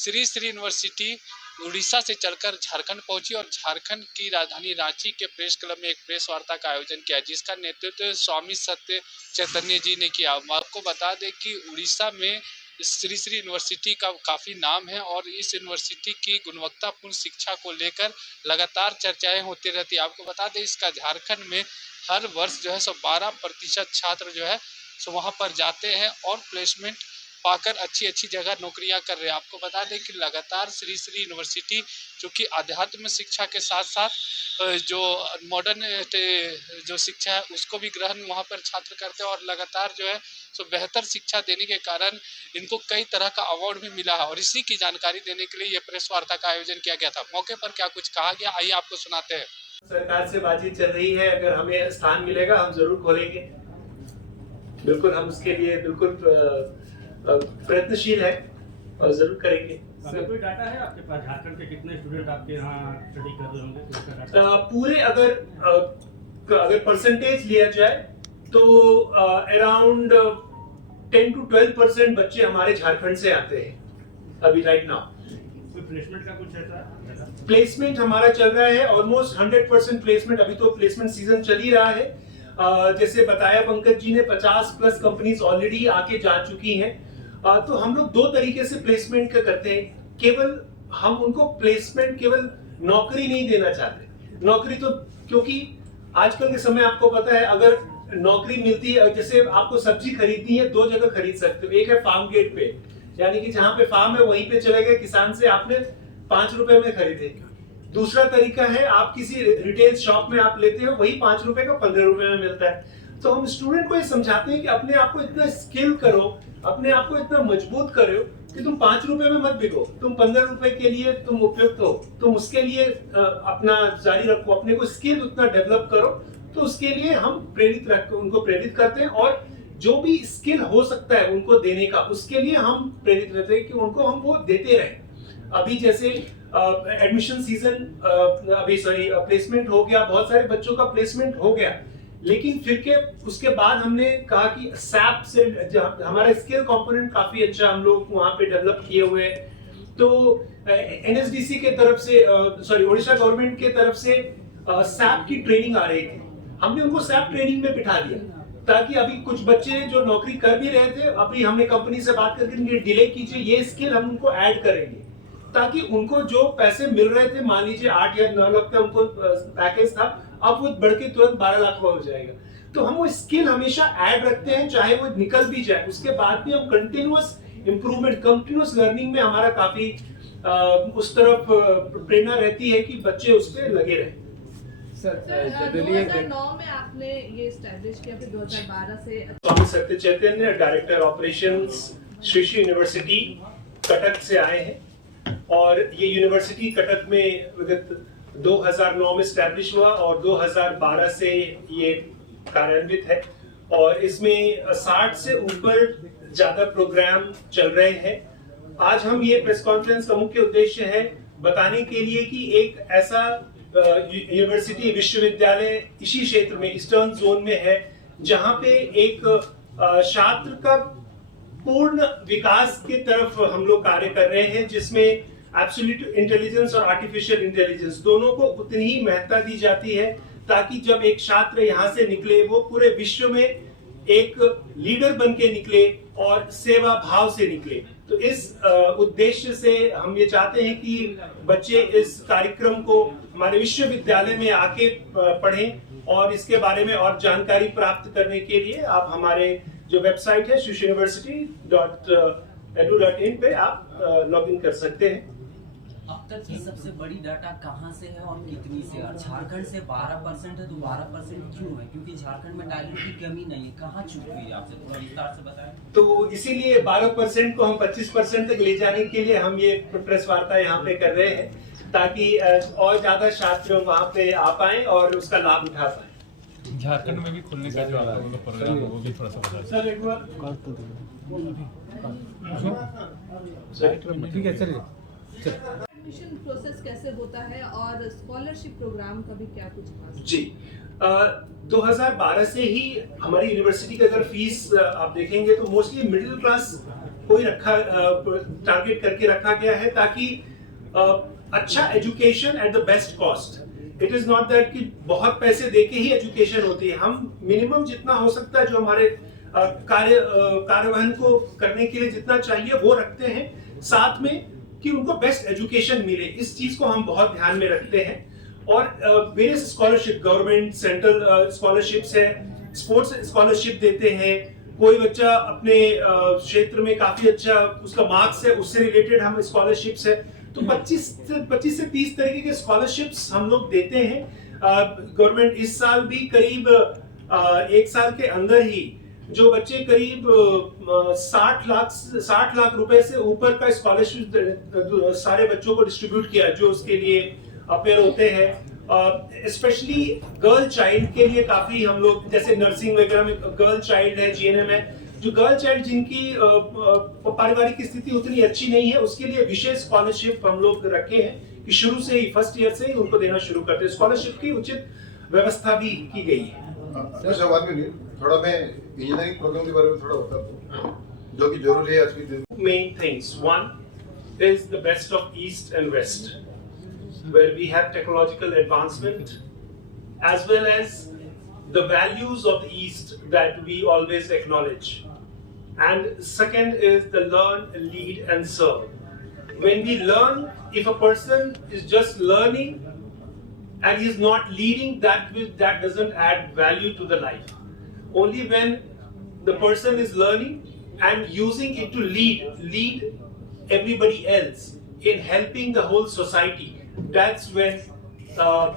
Shri Sri university Orissa से चलकर झारखंड पहुंची और झारखंड की राजधानी रांची के प्रेस क्लब में एक प्रेस वार्ता का आयोजन किया, जिसका नेतृत्व स्वामी सत्य चैतन्य जी ने किया। आपको बता दें कि उड़ीसा में श्री श्री यूनिवर्सिटी का काफ़ी नाम है और इस यूनिवर्सिटी की गुणवत्तापूर्ण शिक्षा को लेकर लगातार चर्चाएं होती रहती है। आपको बता दें, इसका झारखंड में हर वर्ष जो है 12% छात्र जो है सो वहाँ पर जाते हैं और प्लेसमेंट पाकर अच्छी जगह नौकरियां कर रहे हैं। आपको बता दें कि लगातार श्री श्री यूनिवर्सिटी जो कि आध्यात्म शिक्षा के साथ साथ जो मॉडर्न जो शिक्षा है उसको भी ग्रहण वहाँ पर छात्र करते हैं और लगातार जो है सो बेहतर शिक्षा देने के कारण इनको कई तरह का अवार्ड भी मिला है। और इसी की जानकारी देने के लिए ये प्रेस वार्ता का आयोजन किया गया था। मौके पर क्या कुछ कहा गया, आइए आपको सुनाते हैं। सरकार से बातचीत चल रही है, अगर हमें स्थान मिलेगा हम जरूर खोलेंगे। बिल्कुल, हम उसके लिए बिल्कुल प्रयत्नशील है और जरूर करेंगे। कोई डाटा है आपके पास झारखंड के कितने स्टूडेंट आपके यहाँ स्टडी कर रहे होंगे? पूरे अगर परसेंटेज लिया जाए तो अराउंड 10 to 12% बच्चे हमारे झारखंड से आते हैं अभी राइट नाउ। कोई प्लेसमेंट का कुछ ऐसा? प्लेसमेंट हमारा चल रहा है ऑलमोस्ट 100% प्लेसमेंट। अभी तो प्लेसमेंट सीजन चल ही रहा है। जैसे बताया पंकज जी ने, 50+ कंपनीज ऑलरेडी आके जा चुकी हैं। तो हम लोग दो तरीके से प्लेसमेंट का करते हैं। केवल हम उनको प्लेसमेंट केवल नौकरी नहीं देना चाहते। नौकरी तो क्योंकि आजकल के समय आपको पता है, अगर नौकरी मिलती है, जैसे आपको सब्जी खरीदनी है, दो जगह खरीद सकते हो। एक है फार्म गेट पे, यानी कि जहां पे फार्म है वहीं पे चले गए किसान से, आपने 5 रुपए में खरीदे। दूसरा तरीका है आप किसी रिटेल शॉप में आप लेते हो, वही 5 रुपए का 15 रुपए में मिलता है। तो हम स्टूडेंट को ये समझाते हैं कि अपने आप को इतना स्किल करो, अपने आप को इतना मजबूत करो कि तुम 5 रुपए में मत बिको, तुम 15 रुपए के लिए तुम उपयुक्त हो, तुम उसके लिए अपना जारी रखो, अपने को स्किल उतना डेवलप करो। तो उसके लिए हम उनको प्रेरित करते हैं और जो भी स्किल हो सकता है उनको देने का, उसके लिए हम प्रेरित रहते हैं कि उनको हम वो देते रहें। अभी जैसे एडमिशन सीजन, प्लेसमेंट हो गया, बहुत सारे बच्चों का प्लेसमेंट हो गया, लेकिन फिर उसके बाद हमने कहा कि सैप से हमारा स्किल कंपोनेंट काफी अच्छा हम लोग वहां पे डेवलप किए हुए हैं। तो एनएसडीसी के तरफ से, उड़ीसा गवर्नमेंट के तरफ से सैप की ट्रेनिंग आ रही थी। हमने उनको सैप ट्रेनिंग में बिठा दिया ताकि अभी कुछ बच्चे जो नौकरी कर भी रहे थे, अभी हमने कंपनी से बात करके डिले कीजिए, ये स्किल हम उनको ऐड करेंगे ताकि उनको जो पैसे मिल रहे थे, मान लीजिए 8 या 9 लाख का उनको पैकेज था, अब वो बढ़ के तुरंत 12 लाख हो जाएगा। तो हम वो स्किल हमेशा ऐड रखते हैं, चाहे वो निकल भी जाए, उसके बाद भी हम कंटिन्यूअस इंप्रूवमेंट, कंटिन्यूअस लर्निंग में हमारा काफी उस तरफ प्रेरणा रहती है कि बच्चे उस पर लगे रहे। सर 2009 में आपने ये एस्टैब्लिश किया, फिर 2012 से Swami Satya Chaitanya director operations Sri Sri university Cuttack से आए हैं और ये यूनिवर्सिटी कटक में 2009 में एस्टैब्लिश हुआ और 2012 से ये कार्यान्वित है और इसमें 60 से ऊपर ज्यादा प्रोग्राम चल रहे हैं। आज हम ये प्रेस कॉन्फ्रेंस का मुख्य उद्देश्य है बताने के लिए कि एक ऐसा यूनिवर्सिटी विश्वविद्यालय इसी क्षेत्र में, ईस्टर्न जोन में है, जहां पे एक छात्र का पूर्ण विकास की तरफ हम लोग कार्य कर रहे हैं, जिसमें एब्सोल्यूट इंटेलिजेंस और आर्टिफिशियल इंटेलिजेंस दोनों को उतनी ही महत्ता दी जाती है, ताकि जब एक छात्र यहाँ से निकले वो पूरे विश्व में एक लीडर बन के निकले और सेवा भाव से निकले। तो इस उद्देश्य से हम ये चाहते हैं कि बच्चे इस कार्यक्रम को हमारे विश्वविद्यालय में आके पढ़ें और इसके बारे में और जानकारी प्राप्त करने के लिए आप हमारे जो वेबसाइट है shusuniversity.edu.in पे आप लॉग इन कर सकते हैं। अब तक की सबसे बड़ी डाटा कहां से है और कितनी से? और झारखंड से 12% है तो 12% क्यों है? क्योंकि झारखंड में टैलेंट की कमी नहीं है, कहां चूक हुई है? आपसे थोड़ा विस्तार से बताएं। तो इसीलिए 12% को हम 25% तक ले जाने के लिए हम ये प्रेस वार्ता यहाँ पे कर रहे हैं, ताकि और ज्यादा छात्र वहाँ पे आ पाए और उसका लाभ उठा पाए। झारखंड में भी खुलने का जो आपका प्रोग्राम है वो भी थोड़ा सा बताइए सर एक बार ठीक है चलिए। एडमिशन प्रोसेस कैसे होता है और स्कॉलरशिप प्रोग्राम का भी क्या कुछ खास? जी 2012 से ही हमारी यूनिवर्सिटी की अगर फीस आप देखेंगे तो मोस्टली मिडिल क्लास कोई टारगेट करके रखा गया है ताकि अच्छा education at the best cost. It is not that कि बहुत पैसे देके ही एजुकेशन होती है। हम मिनिमम जितना हो सकता है जो हमारे कार्यवहन को करने के लिए जितना चाहिए वो रखते हैं, साथ में कि उनको बेस्ट एजुकेशन मिले, इस चीज को हम बहुत ध्यान में रखते हैं। और various scholarship, government central scholarships है, स्पोर्ट्स स्कॉलरशिप देते हैं। कोई बच्चा अपने क्षेत्र में काफी अच्छा उसका मार्क्स है, उससे रिलेटेड हम स्कॉलरशिप्स है, तो 25 से 30 तरीके के स्कॉलरशिप्स हम लोग देते हैं। गवर्नमेंट इस साल भी करीब 1 साल के अंदर ही जो बच्चे करीब 60 लाख रुपए से ऊपर का स्कॉलरशिप सारे बच्चों को डिस्ट्रीब्यूट किया जो उसके लिए अपेयर होते हैं। स्पेशली गर्ल चाइल्ड के लिए काफी हम लोग, जैसे नर्सिंग वगैरह में गर्ल चाइल्ड है, जीएनएम है, जो गर्ल चाइल्ड जिनकी पारिवारिक स्थिति उतनी अच्छी नहीं है, उसके लिए विशेष स्कॉलरशिप हम लोग रखे हैं कि शुरू से ही फर्स्ट ईयर से ही उनको देना शुरू करते हैं। स्कॉलरशिप की उचित व्यवस्था भी की गई है। सवाल में नहीं, थोड़ा मैं इंजीनियरिंग प्रोग्राम के बारे में थोड़ा बता दूं जो कि जरूरी है आज के दिन। Main things. One is the best of East and West, where we have technological advancement as well as the values of the East that we always acknowledge. And second is the learn, lead and serve. When we learn, if a person is just learning and he is not leading, that doesn't add value to the life. Only when the person is learning and using it to lead everybody else in helping the whole society, that's when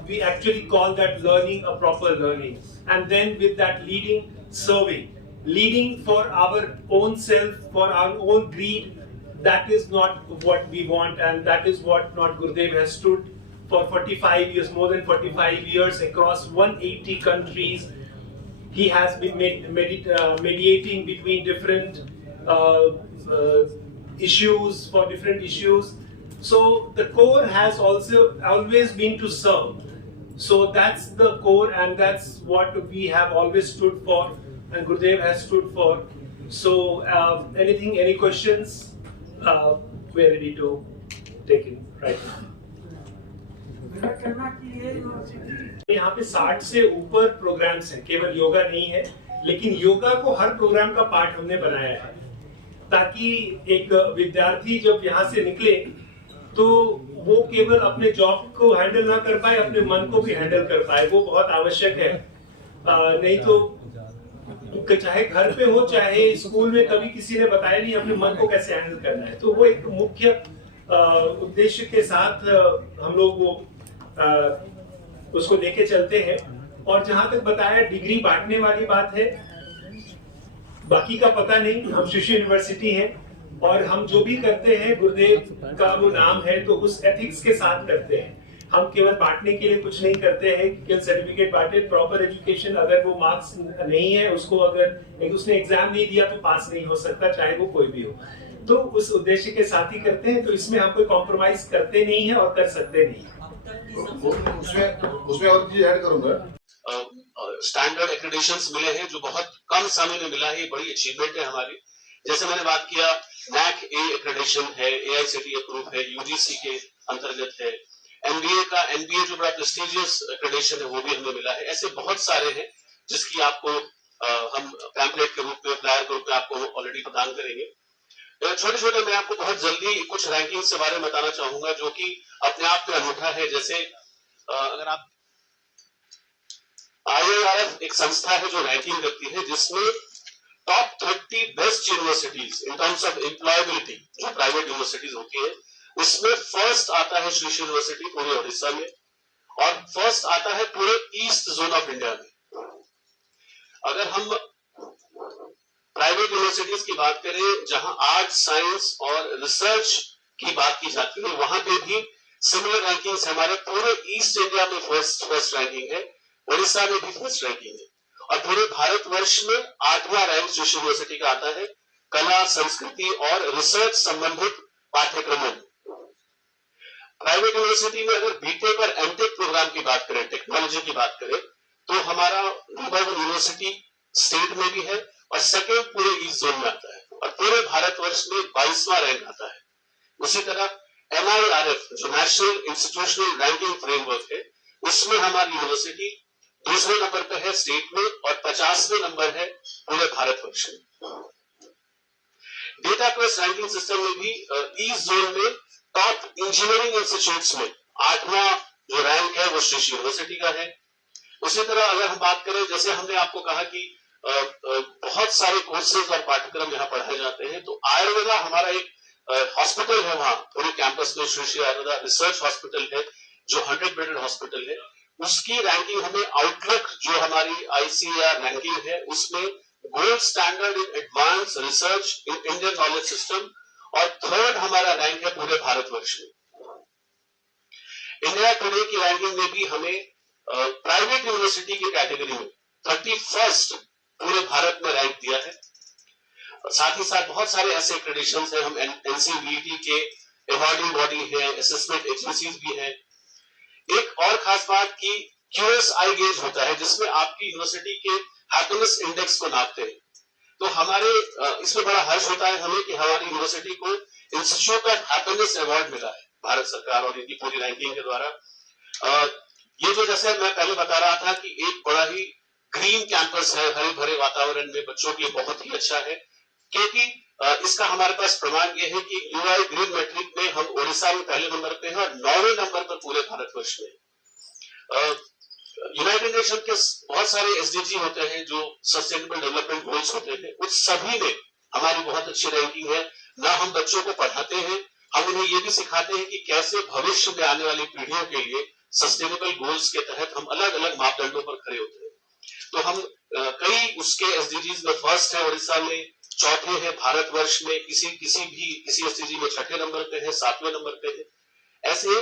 we actually call that learning a proper learning. And then with that leading, serving, leading for our own self, for our own greed, that is not what we want, and that is what not Gurudev has stood for 45 years, more than 45 years across 180 countries. He has been mediating between different issues, for different issues. So the core has also always been to serve. So that's the core, and that's what we have always stood for, and Gurudev has stood for. So any questions? We're ready to take it right now. यहाँ पे 60 से ऊपर programmes हैं, केवल योगा नहीं है, लेकिन योगा को हर प्रोग्राम का पार्ट हमने बनाया है ताकि एक विद्यार्थी जब यहाँ से निकले तो वो केवल अपने जॉब को हैंडल ना कर पाए, अपने मन को भी हैंडल कर पाए। वो बहुत आवश्यक है। नहीं तो चाहे घर पे हो चाहे स्कूल में, कभी किसी ने बताया नहीं अपने मन को कैसे हैंडल करना है। तो वो एक मुख्य उद्देश्य के साथ हम लोग वो उसको लेके चलते हैं। और जहां तक बताया डिग्री बांटने वाली बात है, बाकी का पता नहीं। हम शिशु यूनिवर्सिटी हैं और हम जो भी करते हैं गुरुदेव का वो नाम है, तो उस एथिक्स के साथ करते हैं। हम केवल बांटने के लिए कुछ नहीं करते हैं, केवल सर्टिफिकेट बांटे। प्रॉपर एजुकेशन, अगर वो मार्क्स नहीं है उसको, अगर उसने एग्जाम नहीं दिया तो पास नहीं हो सकता, चाहे वो कोई भी हो। तो उस उद्देश्य के साथ ही करते हैं। तो इसमें हम कोई कॉम्प्रोमाइज करते नहीं है और कर सकते नहीं। उसमें और चीज ऐड करूंगा, स्टैंडर्ड एक्रेडिटेशंस मिले हैं जो बहुत कम समय में मिला है, बड़ी अचीवमेंट है हमारी। जैसे मैंने बात किया, NAC A एक्रेडिटेशन है, AICTE अप्रूव है, UGC के अंतर्गत है। NBA जो बड़ा प्रेस्टिजियस एक्रेडिटेशन है वो भी हमें मिला है। ऐसे बहुत सारे हैं जिसकी आपको हम पैम्पलेट के रूप में, फ्लायर के रूप में आपको ऑलरेडी प्रदान करेंगे। छोटे छोटे मैं आपको बहुत जल्दी कुछ रैंकिंग के बारे में बताना चाहूंगा जो कि अपने आप में अनूठा है। जैसे अगर आप IIRF एक संस्था है जो रैंकिंग करती है, जिसमें top 30 best universities in terms of employability जो प्राइवेट यूनिवर्सिटीज होती है, उसमें फर्स्ट आता है शिशु यूनिवर्सिटी पूरे ओडिशा में, और फर्स्ट आता है पूरे ईस्ट जोन ऑफ इंडिया में। अगर हम प्राइवेट यूनिवर्सिटीज की बात करें जहां आर्ट, साइंस और रिसर्च की बात की जाती है, वहां पे भी सिमिलर रैंकिंग्स हमारे पूरे ईस्ट इंडिया में फर्स्ट रैंकिंग है, ओडिशा में भी फर्स्ट रैंकिंग है, और पूरे भारतवर्ष में 8वां रैंक शिशु यूनिवर्सिटी का आता है कला, संस्कृति और रिसर्च संबंधित पाठ्यक्रमों में। प्राइवेट यूनिवर्सिटी में अगर बीटेक और एमटेक प्रोग्राम की बात करें, टेक्नोलॉजी की बात करें, तो हमारा नंबर 1 यूनिवर्सिटी स्टेट में भी है और सेकेंड पूरे ईस्ट जोन में आता है। और पूरे भारतवर्ष में 22वां रैंक आता है। उसी तरह NIRF जो नेशनल इंस्टीट्यूशनल रैंकिंग फ्रेमवर्क है, उसमें हमारी यूनिवर्सिटी दूसरे नंबर पर है स्टेट में और 50वें नंबर है पूरे भारतवर्ष में। डेटा क्वेस्ट रैंकिंग सिस्टम में भी ईस्ट जोन में टॉप इंजीनियरिंग इंस्टीट्यूट्स में 8वां जो रैंक है वो श्री यूनिवर्सिटी का है। उसी तरह अगर हम बात करें, जैसे हमने आपको कहा कि बहुत सारे कोर्सेज और पाठ्यक्रम यहाँ पढ़ाए जाते हैं, तो आयुर्वेदा हमारा एक हॉस्पिटल है, वहां पूरे कैंपस में श्री आयुर्वेदा रिसर्च हॉस्पिटल है जो 100 बेडेड हॉस्पिटल है। उसकी रैंकिंग हमें आउटलुक जो हमारी ICAR रैंकिंग है उसमें gold standard in advance research in Indian knowledge system, और 3rd हमारा रैंक है पूरे भारतवर्ष में। इंडिया टुडे की रैंकिंग में भी हमें प्राइवेट यूनिवर्सिटी की कैटेगरी में 31st पूरे भारत में रैंक दिया है। साथ ही साथ बहुत सारे ऐसे एक्रेडिशंस हैं, हम NCVT के अवॉर्डिंग बॉडी है, असेसमेंट एजेंसीज भी है। एक और खास बात की QSI गेज होता है जिसमें आपकी यूनिवर्सिटी के हैप्पीनेस इंडेक्स को नापते हैं। तो हमारे इसमें बड़ा हर्ष होता है हमें कि हमारी यूनिवर्सिटी को इंस्टीट्यूट ऑफ हैप्पीनेस अवार्ड मिला है भारत सरकार और इनकी पूरी रैंकिंग के द्वारा। ये जो जैसे मैं पहले बता रहा था कि एक बड़ा ही ग्रीन कैंपस है, हरे भरे वातावरण में बच्चों के लिए बहुत ही अच्छा है, क्योंकि इसका हमारे पास प्रमाण ये है कि UI ग्रीन मैट्रिक में हम ओडिशा में पहले नंबर पे हैं और 9वें नंबर पर पूरे भारतवर्ष में। यूनाइटेड नेशन के बहुत सारे SDG होते हैं जो सस्टेनेबल डेवलपमेंट गोल्स होते हैं, उस सभी में हमारी बहुत अच्छी रैंकिंग है। ना हम बच्चों को पढ़ाते हैं, हम उन्हें ये भी सिखाते हैं कि कैसे भविष्य में आने वाली पीढ़ियों के लिए सस्टेनेबल गोल्स के तहत हम अलग अलग मापदंडों पर खड़े होते हैं। तो हम कई उसके SDGs में फर्स्ट है ओडिशा में, चौथे है भारतवर्ष में, किसी SDG में 6ठे नंबर पे है, 7वें नंबर पे है। ऐसे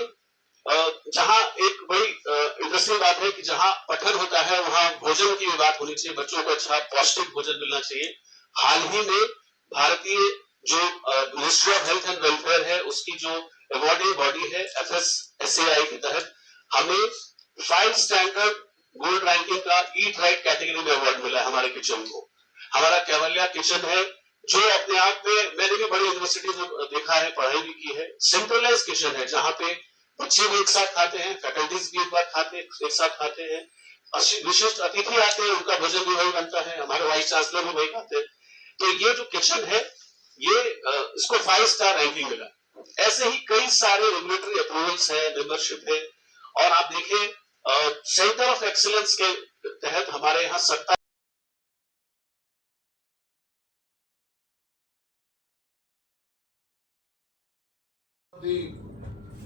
जहां एक बड़ी इंटरेस्टिंग बात है कि जहां पठन होता है वहां भोजन की भी बात होनी चाहिए, बच्चों को अच्छा पौष्टिक भोजन मिलना चाहिए। हाल ही में भारतीय जो ministry of health and welfare है उसकी जो अवॉर्डिंग बॉडी है FSSAI के तहत हमें 5 स्टैंडर्ड गोल्ड रैंकिंग का ईट राइट कैटेगरी में अवार्ड मिला है हमारे किचन को। हमारा कैवलिया किचन है जो अपने आप में, मैंने भी बड़ी यूनिवर्सिटी में देखा है, पढ़ाई भी की है, सेंट्रलाइज किचन है जहां पे बच्चे भी एक साथ खाते हैं, फैकल्टीज भी एक साथ खाते हैं, विशिष्ट अतिथि आते हैं उनका भोजन भी वही बनता है, हमारे वाइस चांसलर भी वही खाते हैं। तो ये जो किचन है ये इसको 5 स्टार रैंकिंग मिला। ऐसे ही कई सारे रेगुलेटरी अप्रूवल्स है, मेंबरशिप है, और आप देखें सेंटर ऑफ एक्सीलेंस के तहत हमारे यहाँ 70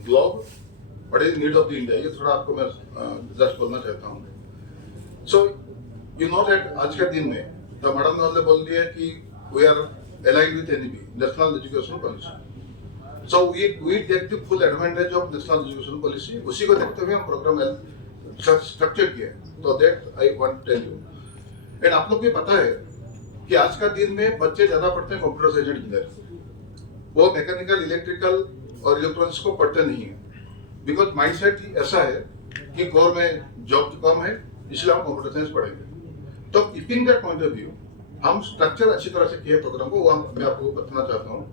globe what is need of the India, ये थोड़ा आपको मैं जस्ट बोलना चाहता हूँ। सो यू नो दैट आज के दिन में तो मैडम ने बोल दिया कि we are aligned with NEP, National Education Policy. So we take the full advantage of National Education Policy. उसी को देखते हुए हम प्रोग्राम स्ट्रक्चर किया है। तो that I want to tell you. And आप लोग को पता है कि आज का दिन में बच्चे ज्यादा पढ़ते हैं कंप्यूटर साइंस इंजीनियर, वो मैकेनिकल, इलेक्ट्रिकल और इलेक्ट्रॉनिक्स को पढ़ते नहीं है, बिकॉज माइंडसेट ऐसा है कि कोर में जॉब कम है, इसलिए हम कंप्यूटर साइंस पढ़ेंगे। तो keeping that point of view हम स्ट्रक्चर अच्छी तरह से किए प्रोग्राम को, वो मैं आपको बताना चाहता हूँ।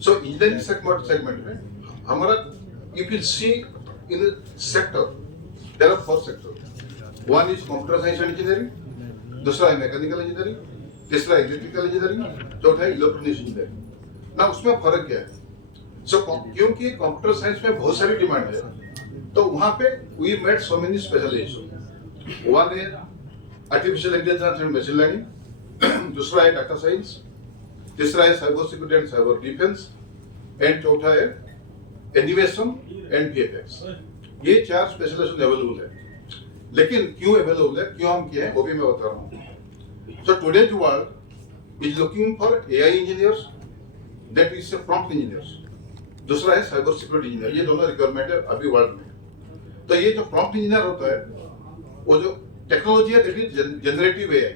सो इंजीनियरिंग सेगमेंट में हमारा if you see in sector there are 4 sector. One is computer science and engineering, दूसरा है मैकेनिकल इंजीनियरिंग, तीसरा इलेक्ट्रिकल इंजीनियरिंग, चौथा है इलेक्ट्रॉनिक्स इंजीनियरिंग। ना उसमें फर्क क्या है? सो क्योंकि कंप्यूटर साइंस में बहुत सारी डिमांड है तो वहां पे we made so many specialization. One है artificial intelligence and machine learning, दूसरा है डाटा साइंस, तीसरा है cyber security and cyber defence, and चौथा है एनिमेशन एंड VFX। ये 4 स्पेशलाइजेशन अवेलेबल है। लेकिन क्यों अवेलेबल है, क्यों हम किए हैं, वो भी मैं बता रहा हूँ। So today's world is looking for AI engineers, that is prompt engineers, दूसरा है साइबर सिक्योरिटी इंजीनियर। ये दोनों रिक्वायरमेंट है अभी वर्ल्ड में। तो ये जो प्रॉम्प्ट इंजीनियर होता है वो जो टेक्नोलॉजी है that is generative AI,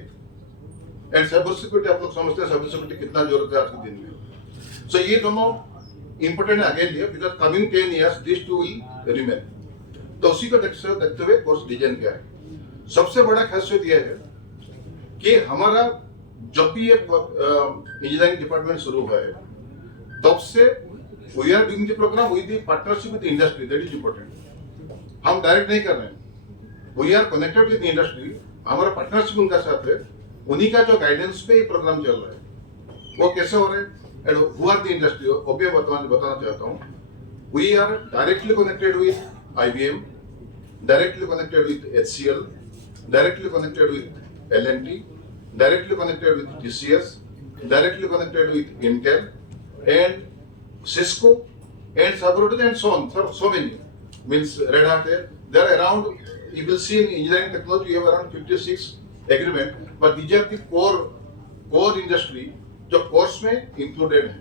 and cyber security आप लोग समझते हैं साइबर सिक्योरिटी कितना जरूरत है आज के दिन में। सो ये दोनों इंपोर्टेंट है अगेन लिए, because coming 10 years this too will remain. तो उसी को देखते हुए कोर्स डिजाइन किया है। सबसे बड़ा खासियत यह है कि हमारा जब भी ये इंजीनियरिंग डिपार्टमेंट शुरू हुआ है तब से we are doing the program with the partnership with industry, that is important. हम डायरेक्ट नहीं कर रहे हैं, we are connected with industry, हमारा पार्टनरशिप उनका साथ है, उन्हीं का जो गाइडेंस पे ये प्रोग्राम चल रहा है। वो कैसे हो रहे हैं and who are the industry, वो भी बताना चाहता हूँ। We are directly connected with IBM, directly connected with HCL, directly connected with L&T, directly connected with TCS, directly connected with Intel and Cisco and subroutines and so on. So many means Red Hat. There are around, you will see in engineering technology, you have around 56 agreement, but these are the core industry जो course में included है।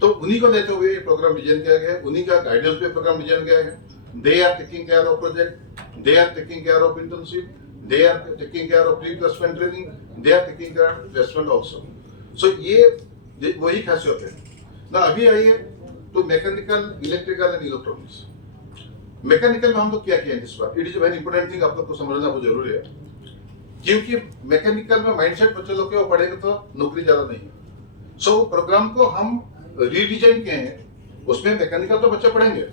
तो उन्हीं को लेते हुए ये programme design किया गया है, उन्हीं का गाइडेंस पे प्रोग्राम डिजाइन किया है। They are taking care of project, they are taking care of internship, they are taking care of pre-placement training, they are taking care of placement also. So ये वही खासियत है ना। अभी आइए तो mechanical, electrical and electronics. Mechanical में हम लोग क्या किया है इस बार, it is very important thing, आप लोग को समझना बहुत जरूरी है, क्योंकि मैकेनिकल में माइंडसेट बच्चे लोग के वो पढ़ेंगे तो नौकरी ज्यादा नहीं है। सो प्रोग्राम को हम रीडिजाइन किए हैं, उसमें मैकेनिकल तो बच्चे पढ़ेंगे,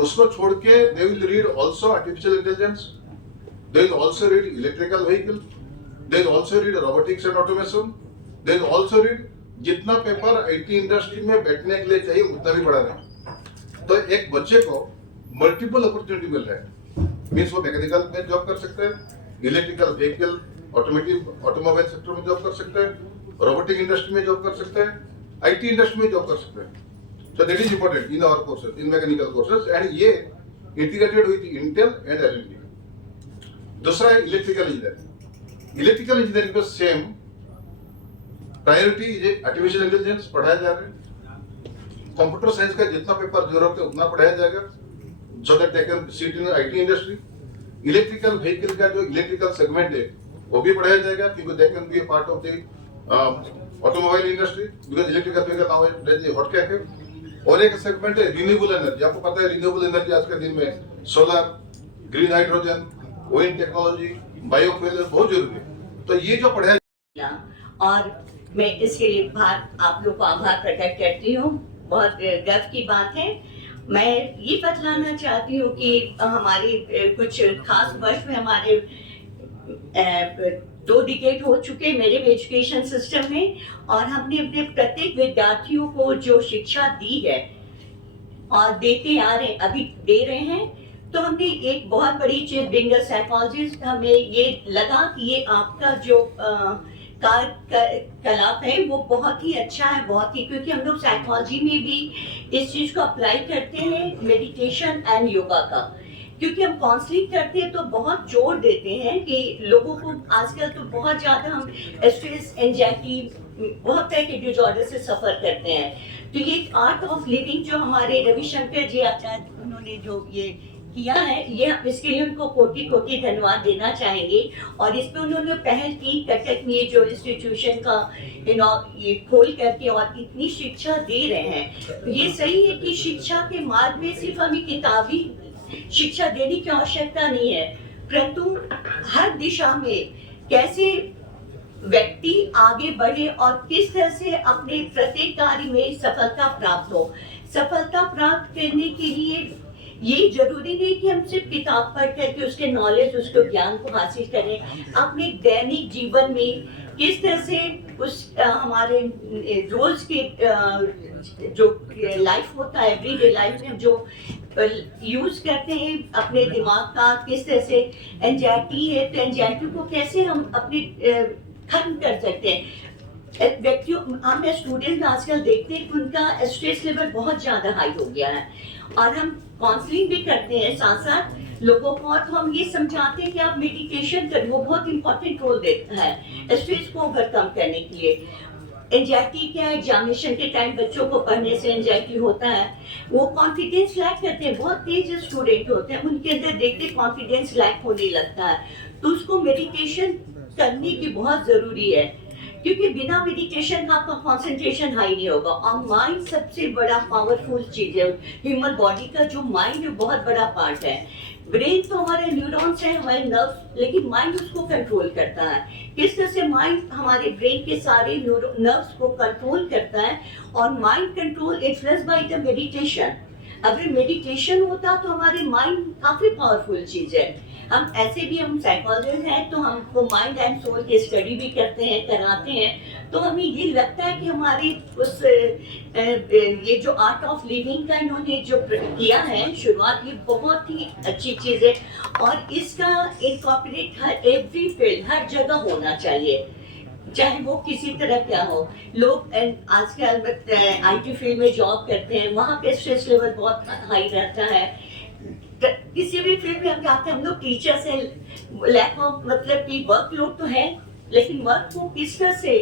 उसको छोड़ के they will read also artificial intelligence, they will also read electrical vehicle, they will also read robotics and automation, they will also read जितना पेपर IT इंडस्ट्री में बैठने के लिए चाहिए उतना भी पढ़ा रहे हैं। तो एक बच्चे को मल्टीपल अपॉर्चुनिटी मिल रहा है, मीन्स वो मैकेनिकल में जॉब कर सकते हैं, इलेक्ट्रिकल व्हीकल, ऑटोमोबाइल सेक्टर में जॉब कर सकते हैं, रोबोटिक इंडस्ट्री में जॉब कर सकते हैं, IT इंडस्ट्री में जॉब कर सकते हैं। So that is important in our courses, in mechanical courses, and ये integrated with Intel and L&T. दूसरा है इलेक्ट्रिकल इंजीनियरिंग। इलेक्ट्रिकल इंजीनियरिंग में सेम प्रायोरिटी ये आर्टिफिशियल इंटेलिजेंस पढ़ाया जा रहा है, कंप्यूटर साइंस का जितना पेपर जरूरत है उतना पढ़ाया जाएगा, so that they can sit in IT industry. Electrical vehicle का जो इलेक्ट्रिकल सेगमेंट है वो भी पढ़ाया जाएगा, क्योंकि they can be a part of the automobile industry, because electrical vehicle now है हॉट कैक है। और एक सेगमेंट है रिन्यूएबल एनर्जी, आपको पता है रिन्यूएबल एनर्जी आज के दिन में solar, green hydrogen, wind technology, biofuel बहुत जरूरी है। तो ये जो पढ़ाया, और मैं इसके लिए आप लोग को आभार प्रकट करती हूँ, बहुत गर्व की बात है। मैं ये बतलाना चाहती हूँ कि हमारे कुछ खास वर्ष में हमारे 2 डिकेड हो चुके मेरे एजुकेशन सिस्टम में, और हमने अपने प्रत्येक विद्यार्थियों को जो शिक्षा दी है और देते आ रहे, अभी दे रहे हैं, तो हमने एक बहुत बड़ी चीज, बीइंग अ साइकोलॉजिस्ट, हमें ये लगा कि ये आपका जो कार्यकलाप है वो बहुत ही अच्छा है, बहुत ही, क्योंकि हम लोग साइकोलॉजी में भी इस चीज को अप्लाई करते हैं, मेडिटेशन एंड योगा का, क्योंकि हम काउंसलिंग करते हैं तो बहुत जोर देते हैं कि लोगों को आजकल तो बहुत ज्यादा हम स्ट्रेस, एंजाइटी, बहुत तरह के डिसऑर्डर से सफर करते हैं। तो ये आर्ट ऑफ लिविंग जो हमारे रविशंकर जी आचार्य उन्होंने जो ये किया है, ये इसके लिए उनको कोटि कोटि धन्यवाद देना चाहेंगे। और इस पे उन्होंने पहल की, कटक में जो इंस्टीट्यूशन का ये खोल करके और इतनी शिक्षा दे रहे हैं। तो ये सही है कि शिक्षा के मार्ग में सिर्फ हमें किताबी शिक्षा देने की आवश्यकता नहीं है, परंतु हर दिशा में कैसे व्यक्ति आगे बढ़े और किस तरह से अपने प्रत्येक कार्य में सफलता प्राप्त हो। सफलता प्राप्त करने के लिए ये जरूरी नहीं कि हम सिर्फ किताब पढ़ करके उसके नॉलेज, उसके ज्ञान को हासिल करें, अपने दैनिक जीवन में किस तरह से उस हमारे रोज के जो लाइफ होता है, एवरीडे लाइफ में जो यूज करते हैं अपने दिमाग का, किस तरह से एंजाइटी है तो एंजाइटी को कैसे हम अपने खत्म कर सकते हैं। व्यक्तियों, हम स्टूडेंट आजकल देखते हैं कि उनका स्ट्रेस लेवल बहुत ज्यादा हाई हो गया है, और हम काउंसलिंग भी करते हैं साथ साथ लोगों को, और तो हम ये समझाते हैं कि आप मेडिटेशन करें, वो बहुत इंपॉर्टेंट रोल देता है स्ट्रेस को ओवरकम करने के लिए। एंजाइटी क्या है, एग्जामिनेशन के टाइम बच्चों को पढ़ने से एंजाइटी होता है, वो कॉन्फिडेंस लैक करते हैं, बहुत तेज स्टूडेंट होते हैं, उनके अंदर देखते कॉन्फिडेंस लैक होने लगता है, तो उसको मेडिटेशन करने की बहुत जरूरी है। क्योंकि बिना मेडिटेशन का आपका कंसंट्रेशन हाई नहीं होगा। और माइंड सबसे बड़ा पावरफुल चीज है ह्यूमन बॉडी का, जो माइंड बहुत बड़ा पार्ट है। ब्रेन तो हमारे न्यूरॉन्स हैं, हमारे नर्व्स, लेकिन माइंड उसको कंट्रोल करता है। किस तरह से माइंड हमारे ब्रेन के सारे नर्व्स को कंट्रोल करता है, और mind control influence by the meditation. अगर मेडिटेशन होता तो हमारे माइंड काफी पावरफुल चीज है। हम ऐसे भी हम साइकोलॉजिस्ट हैं, तो हमको माइंड एंड सोल की स्टडी भी करते हैं, कराते हैं। तो हमें ये लगता है कि हमारी उस ये जो आर्ट ऑफ लिविंग का इन्होंने जो किया है शुरुआत, ये बहुत ही अच्छी चीज है। और इसका इनकॉर्पोरेट हर एवरी फील्ड, हर जगह होना चाहिए, चाहे वो किसी तरह क्या हो। लोग आजकल आईटी फील्ड में जॉब करते हैं, वहाँ पे स्ट्रेस लेवल बहुत हाई रहता है। किसी भी फील्ड में हम जाते हैं, हम लोग टीचर्स हैं, लैक ऑफ मतलब कि वर्कलोड तो है, लेकिन वर्क को किस तरह से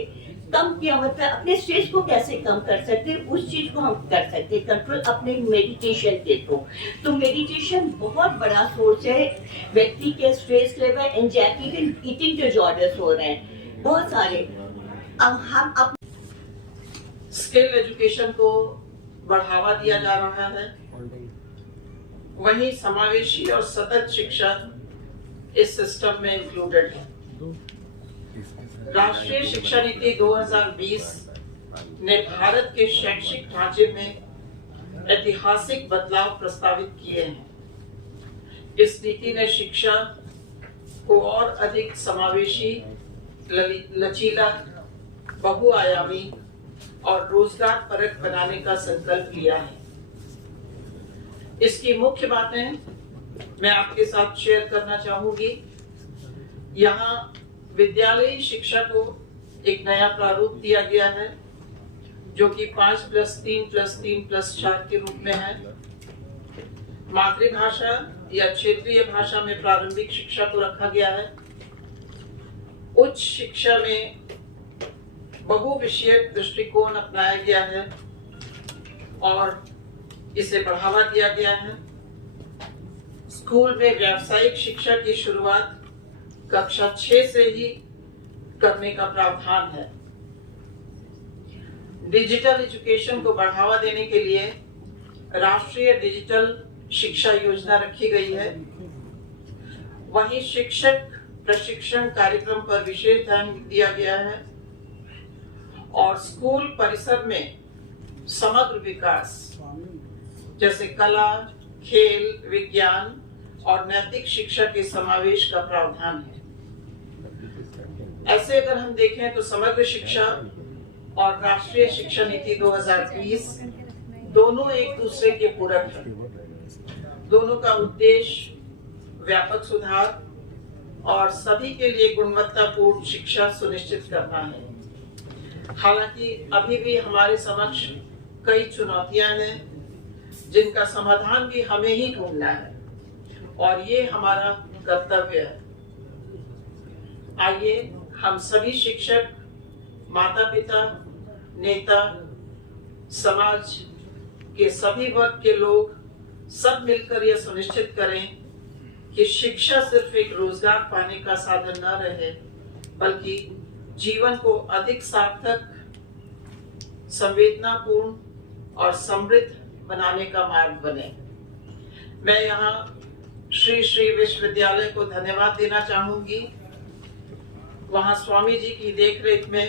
कम किया, मतलब अपने स्ट्रेस को कैसे कम कर सकते हैं, उस चीज को हम कर सकते हैं कंट्रोल अपने मेडिटेशन के थ्रू। तो मेडिटेशन बहुत बड़ा सोर्स है। व्यक्ति के stress level, anxiety, eating disorders हो रहे हैं बहुत सारे। अब हम स्किल एजुकेशन को बढ़ावा दिया जा रहा है, वहीं समावेशी और सतत शिक्षा इस सिस्टम में इंक्लूडेड है। राष्ट्रीय शिक्षा नीति 2020 ने भारत के शैक्षिक ढांचे में ऐतिहासिक बदलाव प्रस्तावित किए हैं। इस नीति ने शिक्षा को और अधिक समावेशी, लचीला, बहुआयामी और रोजगार परक बनाने का संकल्प लिया है। इसकी मुख्य बातें मैं आपके साथ शेयर करना चाहूंगी। यहाँ विद्यालयी शिक्षा को एक नया प्रारूप दिया गया है, जो कि 5+3+3+4 के रूप में है। मातृभाषा या क्षेत्रीय भाषा में प्रारंभिक शिक्षा को रखा गया है। उच्च शिक्षा में बहुविषयक दृष्टिकोण अपनाया गया है और इसे बढ़ावा दिया गया है। स्कूल में व्यावसायिक शिक्षा की शुरुआत कक्षा 6 से ही करने का प्रावधान है। डिजिटल एजुकेशन को बढ़ावा देने के लिए राष्ट्रीय डिजिटल शिक्षा योजना रखी गई है। वहीं शिक्षक प्रशिक्षण कार्यक्रम पर विशेष ध्यान दिया गया है और स्कूल परिसर में समग्र विकास जैसे कला, खेल, विज्ञान और नैतिक शिक्षा के समावेश का प्रावधान है। ऐसे अगर हम देखें तो समग्र शिक्षा और राष्ट्रीय शिक्षा नीति 2020 दोनों एक दूसरे के पूरक हैं। दोनों का उद्देश्य व्यापक सुधार और सभी के लिए गुणवत्तापूर्ण शिक्षा सुनिश्चित करना है। हालांकि अभी भी हमारे समक्ष कई चुनौतियां हैं, जिनका समाधान भी हमें ही ढूंढना है और ये हमारा कर्तव्य है। आइए हम सभी शिक्षक, माता-पिता, नेता, समाज के सभी वर्ग के लोग सब मिलकर यह सुनिश्चित करें कि शिक्षा सिर्फ एक रोजगार पाने का साधन न रहे, बल्कि जीवन को अधिक सार्थक, संवेदनापूर्ण और समृद्ध बनाने का मार्ग बने। मैं यहाँ श्री श्री विश्वविद्यालय को धन्यवाद देना चाहूंगी। वहाँ स्वामी जी की देखरेख में